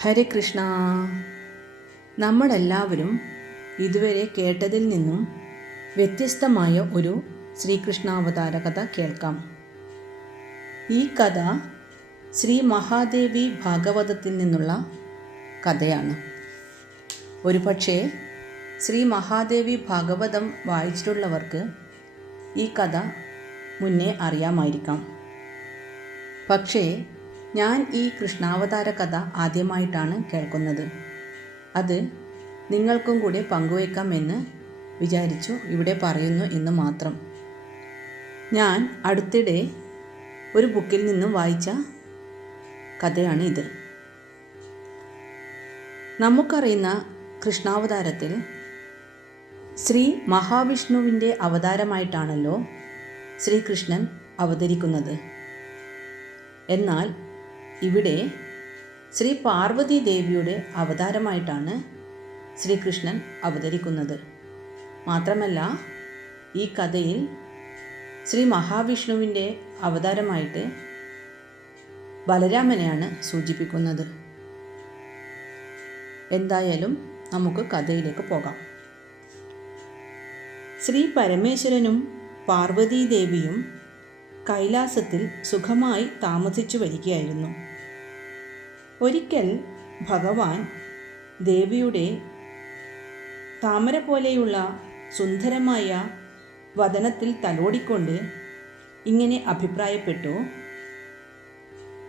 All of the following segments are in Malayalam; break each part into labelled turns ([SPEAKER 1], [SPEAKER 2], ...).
[SPEAKER 1] ഹരേ കൃഷ്ണ. നമ്മളെല്ലാവരും ഇതുവരെ കേട്ടതിൽ നിന്നും വ്യത്യസ്തമായ ഒരു ശ്രീകൃഷ്ണാവതാര കഥ കേൾക്കാം. ഈ കഥ ശ്രീ മഹാദേവി ഭാഗവതത്തിൽ നിന്നുള്ള കഥയാണ്. ഒരുപക്ഷെ ശ്രീ മഹാദേവി ഭാഗവതം വായിച്ചിട്ടുള്ളവർക്ക് ഈ കഥ മുന്നേ അറിയാമായിരിക്കാം. പക്ഷേ ഞാൻ ഈ കൃഷ്ണാവതാര കഥ ആദ്യമായിട്ടാണ് കേൾക്കുന്നത്. അത് നിങ്ങൾക്കും കൂടി പങ്കുവയ്ക്കാമെന്ന് വിചാരിച്ചു ഇവിടെ പറയുന്നു എന്ന് മാത്രം. ഞാൻ അടുത്തിടെ ഒരു ബുക്കിൽ നിന്നും വായിച്ച കഥയാണ് ഇത്. നമുക്കറിയുന്ന കൃഷ്ണാവതാരത്തിൽ ശ്രീ മഹാവിഷ്ണുവിന്റെ അവതാരമായിട്ടാണല്ലോ ശ്രീകൃഷ്ണൻ അവതരിക്കുന്നത്. എന്നാൽ ഇവിടെ ശ്രീ പാർവതി ദേവിയുടെ അവതാരമായിട്ടാണ് ശ്രീകൃഷ്ണൻ അവതരിക്കുന്നത്. മാത്രമല്ല ഈ കഥയിൽ ശ്രീ മഹാവിഷ്ണുവിന്റെ അവതാരമായിട്ട് ബലരാമനെയാണ് സൂചിപ്പിക്കുന്നത്. എന്തായാലും നമുക്ക് കഥയിലേക്ക് പോകാം. ശ്രീ പരമേശ്വരനും പാർവതീദേവിയും കൈലാസത്തിൽ സുഖമായി താമസിച്ചു വരികയായിരുന്നു. ഒരിക്കൽ ഭഗവാൻ ദേവിയുടെ താമര പോലെയുള്ള സുന്ദരമായ വതനത്തിൽ തലോടിക്കൊണ്ട് ഇങ്ങനെ അഭിപ്രായപ്പെട്ടു.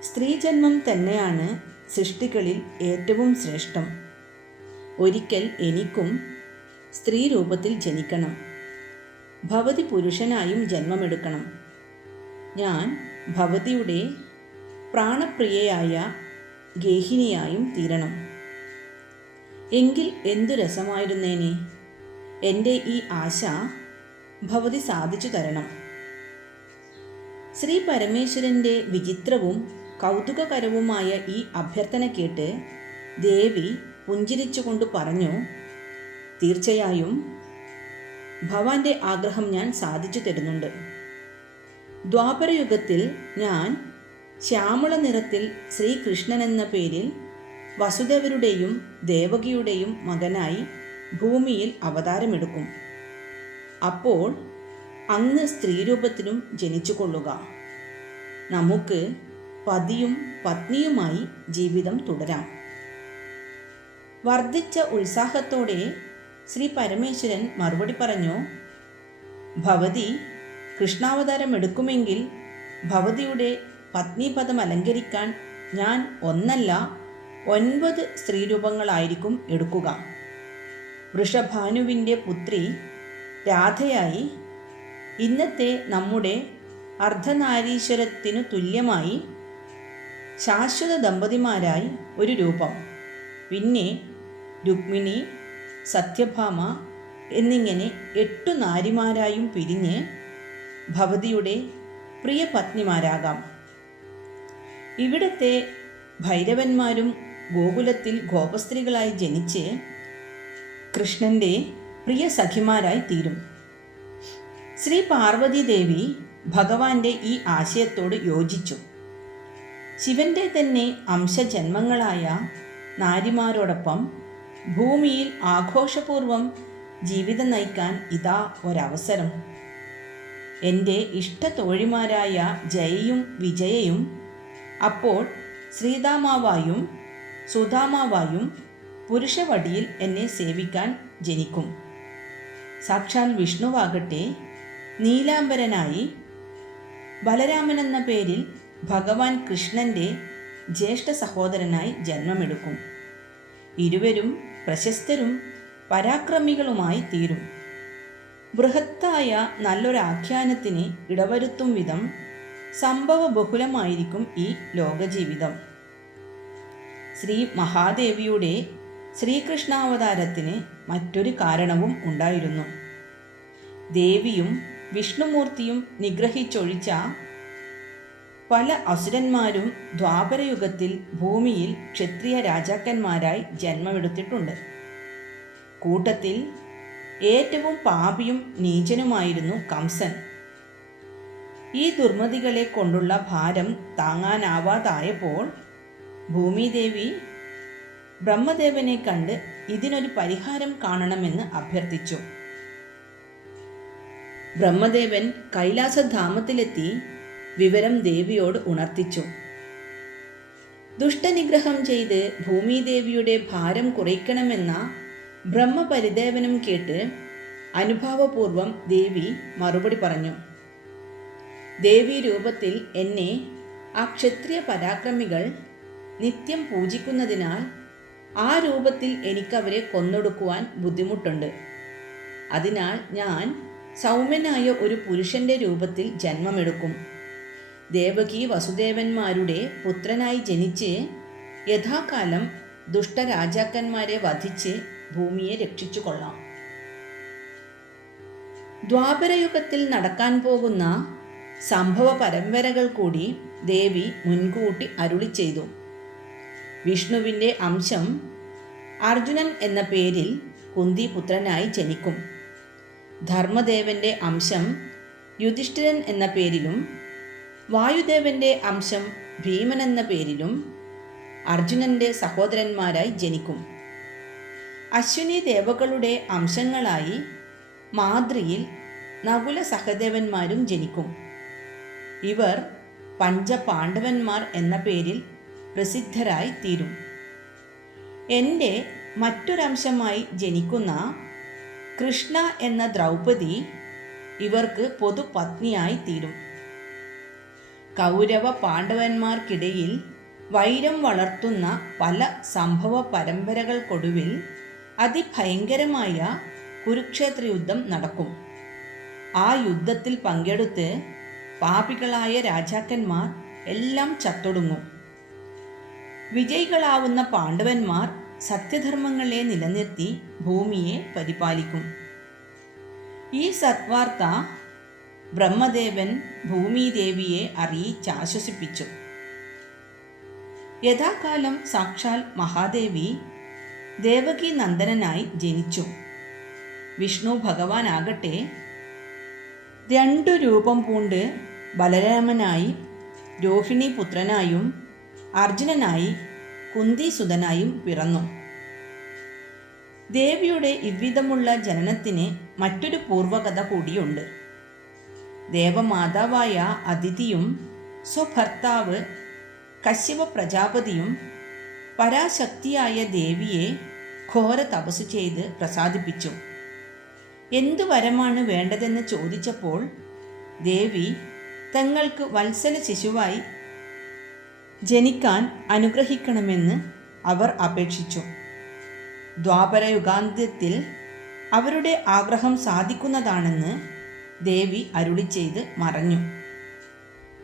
[SPEAKER 1] സ്ത്രീജന്മം തന്നെയാണ് സൃഷ്ടികളിൽ ഏറ്റവും ശ്രേഷ്ഠം. ഒരിക്കൽ എനിക്കും സ്ത്രീ രൂപത്തിൽ ജനിക്കണം. ഭവതി പുരുഷനായും ജന്മമെടുക്കണം. ഞാൻ ഭവതിയുടെ പ്രാണപ്രിയയായ ഗേഹിനിയായും തീരണം. എങ്കിൽ എന്തു രസമായിരുന്നേനെ? എന്റെ ഈ ആശ ഭവതി സാധിച്ചു തരണം. ശ്രീ പരമേശ്വരന്റെ വിചിത്രവും കൗതുകകരവുമായ ഈ അഭ്യർത്ഥന കേട്ട് ദേവി പുഞ്ചിരിച്ചുകൊണ്ട് പറഞ്ഞു തീർച്ചയായും ഭവാന്റെ ആഗ്രഹം ഞാൻ സാധിച്ചു തരുന്നുണ്ട്. ദ്വാപരയുഗത്തിൽ ഞാൻ ശ്യാമള നിറത്തിൽ ശ്രീകൃഷ്ണൻ എന്ന പേരിൽ വസുദേവരുടെയും ദേവകിയുടെയും മകനായി ഭൂമിയിൽ അവതാരമെടുക്കും. അപ്പോൾ അങ്ങ് സ്ത്രീരൂപത്തിനും ജനിച്ചു കൊള്ളുക നമുക്ക് പതിയും പത്നിയുമായി ജീവിതം തുടരാം. വർദ്ധിച്ച ഉത്സാഹത്തോടെ ശ്രീ പരമേശ്വരൻ മറുപടി പറഞ്ഞു ഭവതി കൃഷ്ണാവതാരം എടുക്കുമെങ്കിൽ ഭവതിയുടെ പത്നിപദം അലങ്കരിക്കാൻ ഞാൻ ഒന്നല്ല ഒൻപത് സ്ത്രീരൂപങ്ങളായിരിക്കും എടുക്കുക. വൃഷഭാനുവിന്റെ പുത്രി രാധയായി ഇന്നത്തെ നമ്മുടെ അർദ്ധനാരീശ്വരത്തിനു തുല്യമായി ശാശ്വത ദമ്പതിമാരായി ഒരു രൂപം. പിന്നെ രുക്മിണി സത്യഭാമ എന്നിങ്ങനെ എട്ടു നാരിമാരായും പിരിഞ്ഞ് ഭവതിയുടെ പ്രിയ പത്നിമാരാകാം. ഇവിടത്തെ ഭൈരവന്മാരും ഗോകുലത്തിൽ ഗോപസ്ത്രീകളായി ജനിച്ച് കൃഷ്ണന്റെ പ്രിയ സഖിമാരായി തീരും. ശ്രീ പാർവതി ദേവി ഭഗവാന്റെ ഈ ആശയത്തോട് യോജിച്ചു. ശിവന്റെ തന്നെ അംശജന്മങ്ങളായ നാരിമാരോടൊപ്പം ഭൂമിയിൽ ആഘോഷപൂർവം ജീവിതം നയിക്കാൻ ഇതാ ഒരവസരം. എന്റെ ഇഷ്ട തോഴിമാരായ ജയയും വിജയയും അപ്പോൾ ശ്രീതാമാവായും സുധാമാവായും പുരുഷവടിയിൽ എന്നെ സേവിക്കാൻ ജനിക്കും. സാക്ഷാൽ വിഷ്ണുവാകട്ടെ നീലാംബരനായി ബലരാമൻ എന്ന പേരിൽ ഭഗവാൻ കൃഷ്ണന്റെ ജ്യേഷ്ഠ സഹോദരനായി ജന്മമെടുക്കും. ഇരുവരും പ്രശസ്തരും പരാക്രമികളുമായി തീരും. ബൃഹത്തായ നല്ലൊരാഖ്യാനത്തിന് ഇടവരുത്തും വിധം സംഭവ ബഹുലമായിരിക്കും ഈ ലോകജീവിതം. ശ്രീ മഹാദേവിയുടെ ശ്രീകൃഷ്ണാവതാരത്തിന് മറ്റൊരു കാരണവും ഉണ്ടായിരുന്നു. ദേവിയും വിഷ്ണുമൂർത്തിയും നിഗ്രഹിച്ചൊഴിച്ച പല അസുരന്മാരും ദ്വാപരയുഗത്തിൽ ഭൂമിയിൽ ക്ഷത്രിയ രാജാക്കന്മാരായി ജന്മമെടുത്തിട്ടുണ്ട്. കൂട്ടത്തിൽ ഏറ്റവും പാപിയും നീചനുമായിരുന്നു കംസൻ. ഈ ദുർമതികളെ കൊണ്ടുള്ള ഭാരം താങ്ങാനാവാതായപ്പോൾ ഭൂമിദേവി ബ്രഹ്മദേവനെ കണ്ട് ഇതിനൊരു പരിഹാരം കാണണമെന്ന് അഭ്യർത്ഥിച്ചു. ബ്രഹ്മദേവൻ കൈലാസധാമത്തിലെത്തി വിവരം ദേവിയോട് ഉണർത്തിച്ചു. ദുഷ്ടനിഗ്രഹം ചെയ്ത് ഭൂമിദേവിയുടെ ഭാരം കുറയ്ക്കണമെന്ന ബ്രഹ്മപരിദേവനം കേട്ട് അനുഭാവപൂർവം ദേവി മറുപടി പറഞ്ഞു. ദേവി രൂപത്തിൽ എന്നെ ആ ക്ഷത്രിയ പരാക്രമികൾ നിത്യം പൂജിക്കുന്നതിനാൽ ആ രൂപത്തിൽ എനിക്കവരെ കൊന്നൊടുക്കുവാൻ ബുദ്ധിമുട്ടുണ്ട്. അതിനാൽ ഞാൻ സൗമ്യനായ ഒരു പുരുഷന്റെ രൂപത്തിൽ ജന്മമെടുക്കും. ദേവകി വസുദേവന്മാരുടെ പുത്രനായി ജനിച്ച് യഥാകാലം ദുഷ്ടരാജാക്കന്മാരെ വധിച്ച് ഭൂമിയെ രക്ഷിച്ചു കൊള്ളാം. ദ്വാപരയുഗത്തിൽ നടക്കാൻ പോകുന്ന സംഭവ പരമ്പരകൾ കൂടി ദേവി മുൻകൂട്ടി അരുളി ചെയ്തു. വിഷ്ണുവിന്റെ അംശം അർജുനൻ എന്ന പേരിൽ കുന്തി പുത്രനായി ജനിക്കും. ധർമ്മദേവന്റെ അംശം യുധിഷ്ഠിരൻ എന്ന പേരിലും വായുദേവന്റെ അംശം ഭീമൻ എന്ന പേരിലും അർജുനന്റെ സഹോദരന്മാരായി ജനിക്കും. അശ്വിനി ദേവകളുടെ അംശങ്ങളായി മാതൃയിൽ നകുല സഹദേവന്മാരും ജനിക്കും. ഇവർ പഞ്ചപാണ്ഡവന്മാർ എന്ന പേരിൽ പ്രസിദ്ധരായി തീരും. എന്റെ മറ്റൊരംശമായി ജനിക്കുന്ന കൃഷ്ണ എന്ന ദ്രൗപദി ഇവർക്ക് പൊതുപത്നിയായി തീരും. കൗരവ പാണ്ഡവന്മാർക്കിടയിൽ വൈരം വളർത്തുന്ന പല സംഭവ പരമ്പരകൾക്കൊടുവിൽ അതിഭയങ്കരമായ കുരുക്ഷേത്ര യുദ്ധം നടക്കും. ആ യുദ്ധത്തിൽ പങ്കെടുത്ത് പാപികളായ രാജാക്കന്മാർ എല്ലാം ചത്തൊടുങ്ങും. വിജയികളാവുന്ന പാണ്ഡവന്മാർ സത്യധർമ്മങ്ങളെ നിലനിർത്തി ഭൂമിയെ പരിപാലിക്കും. ഈ സത്വാർത്ത ബ്രഹ്മദേവൻ ഭൂമിദേവിയെ അറിയിച്ചാശ്വസിപ്പിച്ചു യഥാകാലം സാക്ഷാൽ മഹാദേവി ദേവകി നന്ദനനായി ജനിച്ചു. വിഷ്ണു ഭഗവാനാകട്ടെ രണ്ടു രൂപം പൂണ്ട് ബലരാമനായി രോഹിണി പുത്രനായും അർജുനനായി കുന്തിസുതനായും പിറന്നു. ദേവിയുടെ ഇவ்விധമുള്ള ജനനത്തിന് മറ്റൊരു പൂർവകഥ കൂടിയുണ്ട്. ദേവമാതാവായ അതിഥിയും സ്വഭർത്താവ് കശ്യപ പ്രജാപതിയും പരാശക്തിയായ ദേവിയെ ഘോര തപസ് ചെയ്ത് പ്രസാദിപ്പിച്ചു. എന്തു വരമാണ് വേണ്ടതെന്ന് ചോദിച്ചപ്പോൾ ദേവി തങ്ങൾക്ക് വത്സല ശിശുവായി ജനിക്കാൻ അനുഗ്രഹിക്കണമെന്ന് അവർ അപേക്ഷിച്ചു. ദ്വാപരയുഗാന്ത്യത്തിൽ അവരുടെ ആഗ്രഹം സാധിക്കുന്നതാണെന്ന് ദേവി അരുളി ചെയ്ത് മറഞ്ഞു.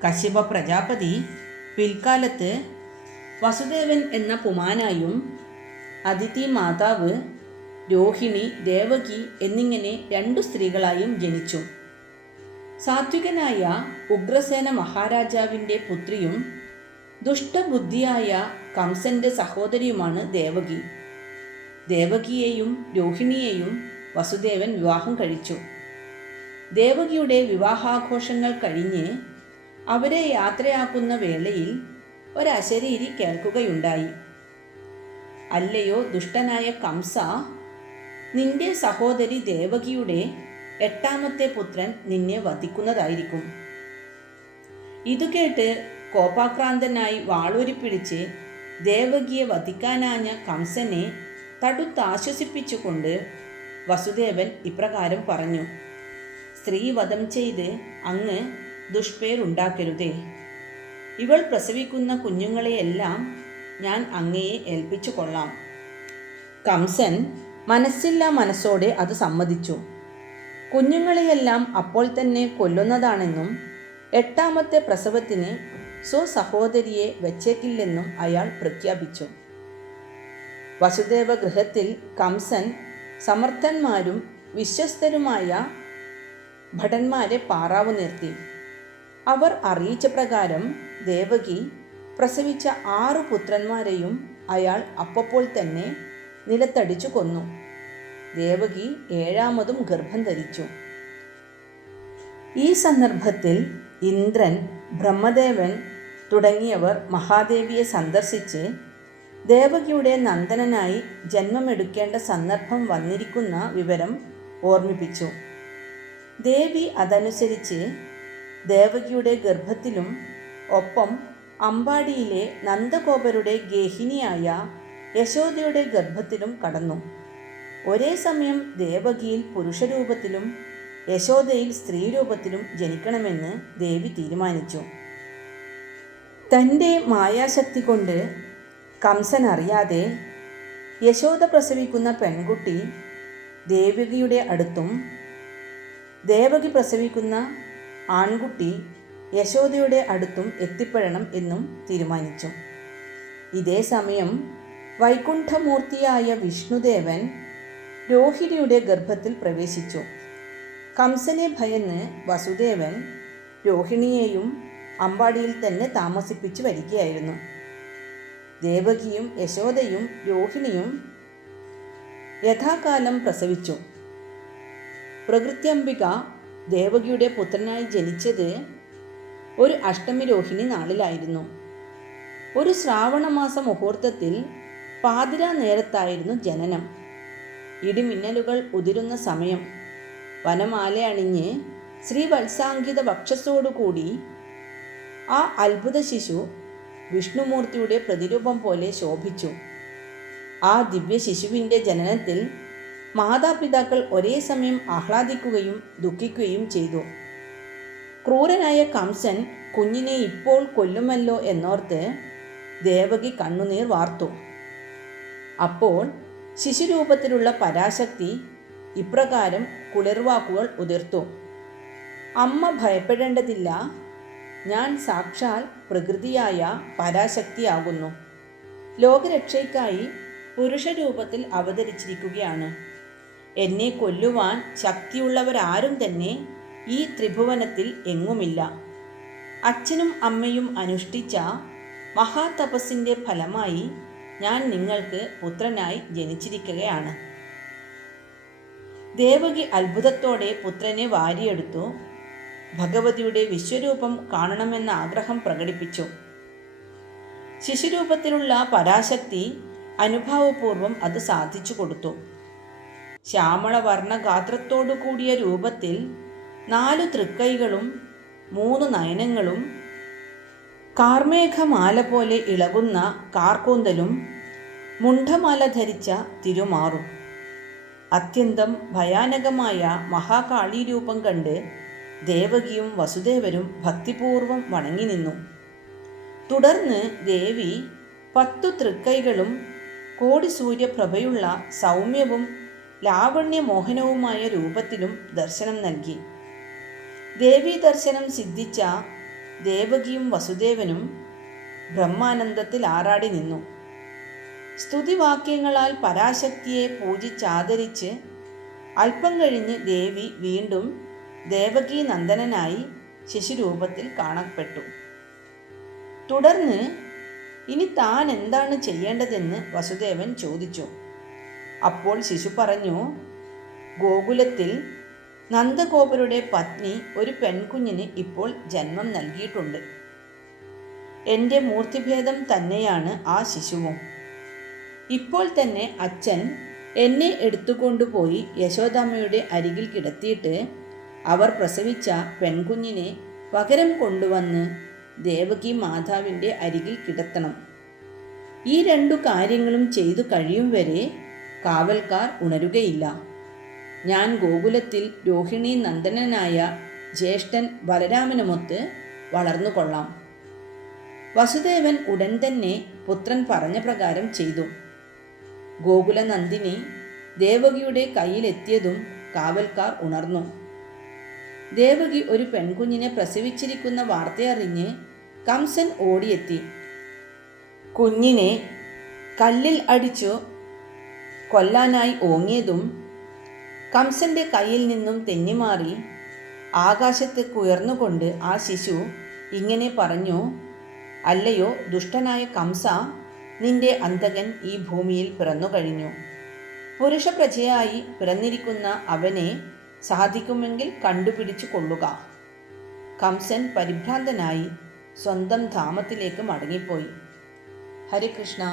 [SPEAKER 1] കശ്യപ പ്രജാപതി പിൽക്കാലത്ത് വസുദേവൻ എന്ന പുമാനായും അതിഥി മാതാവ് രോഹിണി ദേവകി എന്നിങ്ങനെ രണ്ടു സ്ത്രീകളായും ജനിച്ചു. സാത്വികനായ ഉഗ്രസേന മഹാരാജാവിന്റെ പുത്രിയും ദുഷ്ടബുദ്ധിയായ കംസന്റെ സഹോദരിയുമാണ് ദേവകി. ദേവകിയെയും രോഹിണിയെയും വസുദേവൻ വിവാഹം കഴിച്ചു. ദേവകിയുടെ വിവാഹാഘോഷങ്ങൾ കഴിഞ്ഞ് അവരെ യാത്രയാക്കുന്ന വേളയിൽ ഒരശരീരി കേൾക്കുകയുണ്ടായി. അല്ലയോ ദുഷ്ടനായ കംസ നിന്റെ സഹോദരി ദേവകിയുടെ എട്ടാമത്തെ പുത്രൻ നിന്നെ വധിക്കുന്നതായിരിക്കും. ഇതു കേട്ട് കോപാക്രാന്തനായി വാളൂരി പിടിച്ച് ദേവകിയെ വധിക്കാനാഞ്ഞ കംസനെ തടുത്താശ്വസിപ്പിച്ചുകൊണ്ട് വസുദേവൻ ഇപ്രകാരം പറഞ്ഞു സ്ത്രീവധം ചെയ്ത് അങ്ങ് ദുഷ്പേരുണ്ടാക്കരുതേ ഇവൾ പ്രസവിക്കുന്ന കുഞ്ഞുങ്ങളെയെല്ലാം ഞാൻ അങ്ങയെ ഏൽപ്പിച്ചു കൊള്ളാം. കംസൻ മനസ്സില്ല മനസ്സോടെ അത് സമ്മതിച്ചു. കുഞ്ഞുങ്ങളെയെല്ലാം അപ്പോൾ തന്നെ കൊല്ലുന്നതാണെന്നും എട്ടാമത്തെ പ്രസവത്തിന് സ്വസഹോദരിയെ വച്ചേക്കില്ലെന്നും അയാൾ പ്രഖ്യാപിച്ചു. വസുദേവ ഗൃഹത്തിൽ കംസൻ സമർത്ഥന്മാരും വിശ്വസ്തരുമായ ഭടന്മാരെ പാറാവു നിർത്തി. അവർ അറിയിച്ച പ്രകാരം ദേവകി പ്രസവിച്ച ആറു പുത്രന്മാരെയും അയാൾ അപ്പപ്പോൾ തന്നെ നിലത്തടിച്ചു കൊന്നു. ദേവകി ഏഴാമതും ഗർഭം ധരിച്ചു. ഈ സന്ദർഭത്തിൽ ഇന്ദ്രൻ ബ്രഹ്മദേവൻ തുടങ്ങിയവർ മഹാദേവിയെ സന്ദർശിച്ച് ദേവകിയുടെ നന്ദനനായി ജന്മമെടുക്കേണ്ട സന്ദർഭം വന്നിരിക്കുന്ന വിവരം ഓർമ്മിപ്പിച്ചു. ദേവി അതനുസരിച്ച് ദേവകിയുടെ ഗർഭത്തിലും ഒപ്പം അമ്പാടിയിലെ നന്ദഗോപരുടെ ഗേഹിനിയായ യശോദയുടെ ഗർഭത്തിലും കടന്നു. ഒരേ സമയം ദേവകിയിൽ പുരുഷരൂപത്തിലും യശോദയിൽ സ്ത്രീരൂപത്തിലും ജനിക്കണമെന്ന് ദേവി തീരുമാനിച്ചു. തന്റെ മായാശക്തി കൊണ്ട് കംസൻ അറിയാതെ യശോദ പ്രസവിക്കുന്ന പെൺകുട്ടി ദേവകിയുടെ അടുത്തും ദേവകി പ്രസവിക്കുന്ന ആൺകുട്ടി യശോദയുടെ അടുത്തും എത്തിപ്പെടണം എന്നും തീരുമാനിച്ചു. ഇതേ സമയം വൈകുണ്ഠമൂർത്തിയായ വിഷ്ണുദേവൻ രോഹിണിയുടെ ഗർഭത്തിൽ പ്രവേശിച്ചു. കംസനെ ഭയന്ന് വസുദേവൻ രോഹിണിയെയും അമ്പാടിയിൽ തന്നെ താമസിപ്പിച്ചു വരികയായിരുന്നു. ദേവകിയും യശോദയും രോഹിണിയും യഥാകാലം പ്രസവിച്ചു. പ്രകൃത്യംബിക ദേവകിയുടെ പുത്രനായി ജനിച്ചത് ഒരു അഷ്ടമിരോഹിണി നാളിലായിരുന്നു. ഒരു ശ്രാവണമാസ മുഹൂർത്തത്തിൽ പാതിരാ നേരത്തായിരുന്നു ജനനം. ഇടിമിന്നലുകൾ ഉതിരുന്ന സമയം. വനമാല അണിഞ്ഞ് ശ്രീവത്സാങ്കിത വക്ഷസ്സോടുകൂടി ആ അത്ഭുത ശിശു വിഷ്ണുമൂർത്തിയുടെ പ്രതിരൂപം പോലെ ശോഭിച്ചു. ആ ദിവ്യ ശിശുവിന്റെ ജനനത്തിൽ മാതാപിതാക്കൾ ഒരേ സമയം ആഹ്ലാദിക്കുകയും ദുഃഖിക്കുകയും ചെയ്തു. ക്രൂരനായ കംസൻ കുഞ്ഞിനെ ഇപ്പോൾ കൊല്ലുമല്ലോ എന്നോർത്ത് ദേവകി കണ്ണുനീർ വാർത്തു. അപ്പോൾ ശിശുരൂപത്തിലുള്ള പരാശക്തി ഇപ്രകാരം കുളിർവാക്കുകൾ ഉതിർത്തു. അമ്മ ഭയപ്പെടേണ്ടതില്ല ഞാൻ സാക്ഷാൽ പ്രകൃതിയായ പരാശക്തിയാകുന്നു. ലോകരക്ഷയ്ക്കായി പുരുഷരൂപത്തിൽ അവതരിച്ചിരിക്കുകയാണ്. എന്നെ കൊല്ലുവാൻ ശക്തിയുള്ളവരാരും തന്നെ ഈ ത്രിഭുവനത്തിൽ എങ്ങുമില്ല. അച്ഛനും അമ്മയും അനുഷ്ഠിച്ച മഹാതപസ്സിന്റെ ഫലമായി ഞാൻ നിങ്ങൾക്ക് പുത്രനായി ജനിച്ചിരിക്കുകയാണ്. ദേവകി അത്ഭുതത്തോടെ പുത്രനെ വാരിയെടുത്തു. ഭഗവതിയുടെ വിശ്വരൂപം കാണണമെന്ന ആഗ്രഹം പ്രകടിപ്പിച്ചു. ശിശുരൂപത്തിലുള്ള പരാശക്തി അനുഭാവപൂർവം അത് സാധിച്ചു കൊടുത്തു. ശ്യാമളവർണ ഗാത്രത്തോടു കൂടിയ രൂപത്തിൽ നാലു തൃക്കൈകളും മൂന്ന് നയനങ്ങളും കാർമേഘമാല പോലെ ഇളകുന്ന കാർക്കൂന്തലും മുണ്ഡമാല ധരിച്ച തിരുമാറും. അത്യന്തം ഭയാനകമായ മഹാകാളി രൂപം കണ്ട് ദേവകിയും വസുദേവരും ഭക്തിപൂർവം വണങ്ങി നിന്നു. തുടർന്ന് ദേവി പത്തു തൃക്കൈകളും കോടി സൂര്യപ്രഭയുള്ള സൗമ്യവും ലാവണ്യമോഹനവുമായ രൂപത്തിലും ദർശനം നൽകി. ദേവീ ദർശനം സിദ്ധിച്ച ദേവകിയും വസുദേവനും ബ്രഹ്മാനന്ദത്തിൽ ആറാടി നിന്നു. സ്തുതിവാക്യങ്ങളാൽ പരാശക്തിയെ പൂജിച്ചാദരിച്ച് അല്പം കഴിഞ്ഞ് ദേവി വീണ്ടും ദേവകീ നന്ദനനായി ശിശുരൂപത്തിൽ കാണപ്പെട്ടു. തുടർന്ന് ഇനി താൻ എന്താണ് ചെയ്യേണ്ടതെന്ന് വസുദേവൻ ചോദിച്ചു. അപ്പോൾ ശിശു പറഞ്ഞു ഗോകുലത്തിൽ നന്ദഗോപരുടെ പത്നി ഒരു പെൺകുഞ്ഞിന് ഇപ്പോൾ ജന്മം നൽകിയിട്ടുണ്ട്. എന്റെ മൂർത്തിഭേദം തന്നെയാണ് ആ ശിശുവും. ഇപ്പോൾ തന്നെ അച്ഛൻ എന്നെ എടുത്തുകൊണ്ടുപോയി യശോദാമ്മയുടെ അരികിൽ കിടത്തിയിട്ട് അവർ പ്രസവിച്ച പെൺകുഞ്ഞിനെ പകരം കൊണ്ടുവന്ന് ദേവകി മാതാവിന്റെ അരികിൽ കിടത്തണം. ഈ രണ്ടു കാര്യങ്ങളും ചെയ്തു കഴിയും വരെ കാവൽക്കാർ ഉണരുകയില്ല. ഞാൻ ഗോകുലത്തിൽ രോഹിണി നന്ദനനായ ജ്യേഷ്ഠൻ ബലരാമനുമൊത്ത് വളർന്നുകൊള്ളാം വസുദേവൻ ഉടൻ തന്നെ പുത്രൻ പറഞ്ഞ പ്രകാരം ചെയ്തു. ഗോകുലനന്ദിനി ദേവകിയുടെ കയ്യിലെത്തിയതും കാവൽക്കാർ ഉണർന്നു. ദേവകി ഒരു പെൺകുഞ്ഞിനെ പ്രസവിച്ചിരിക്കുന്ന വാർത്തയറിഞ്ഞ് കംസൻ ഓടിയെത്തി. കുഞ്ഞിനെ കല്ലിൽ അടിച്ചു കൊല്ലാനായി ഓങ്ങിയതും കംസന്റെ കയ്യിൽ നിന്നും തെന്നിമാറി ആകാശത്തേക്ക് ഉയർന്നുകൊണ്ട് ആ ശിശു ഇങ്ങനെ പറഞ്ഞു അല്ലയോ ദുഷ്ടനായ കംസ നിന്റെ അന്തകൻ ഈ ഭൂമിയിൽ പിറന്നു കഴിഞ്ഞു. പുരുഷപ്രജയായി പിറന്നിരിക്കുന്ന അവനെ സാധിക്കുമെങ്കിൽ കണ്ടുപിടിച്ചു കൊള്ളുക കംസൻ പരിഭ്രാന്തനായി സ്വന്തം ധാമത്തിലേക്ക് മടങ്ങിപ്പോയി. ഹരികൃഷ്ണ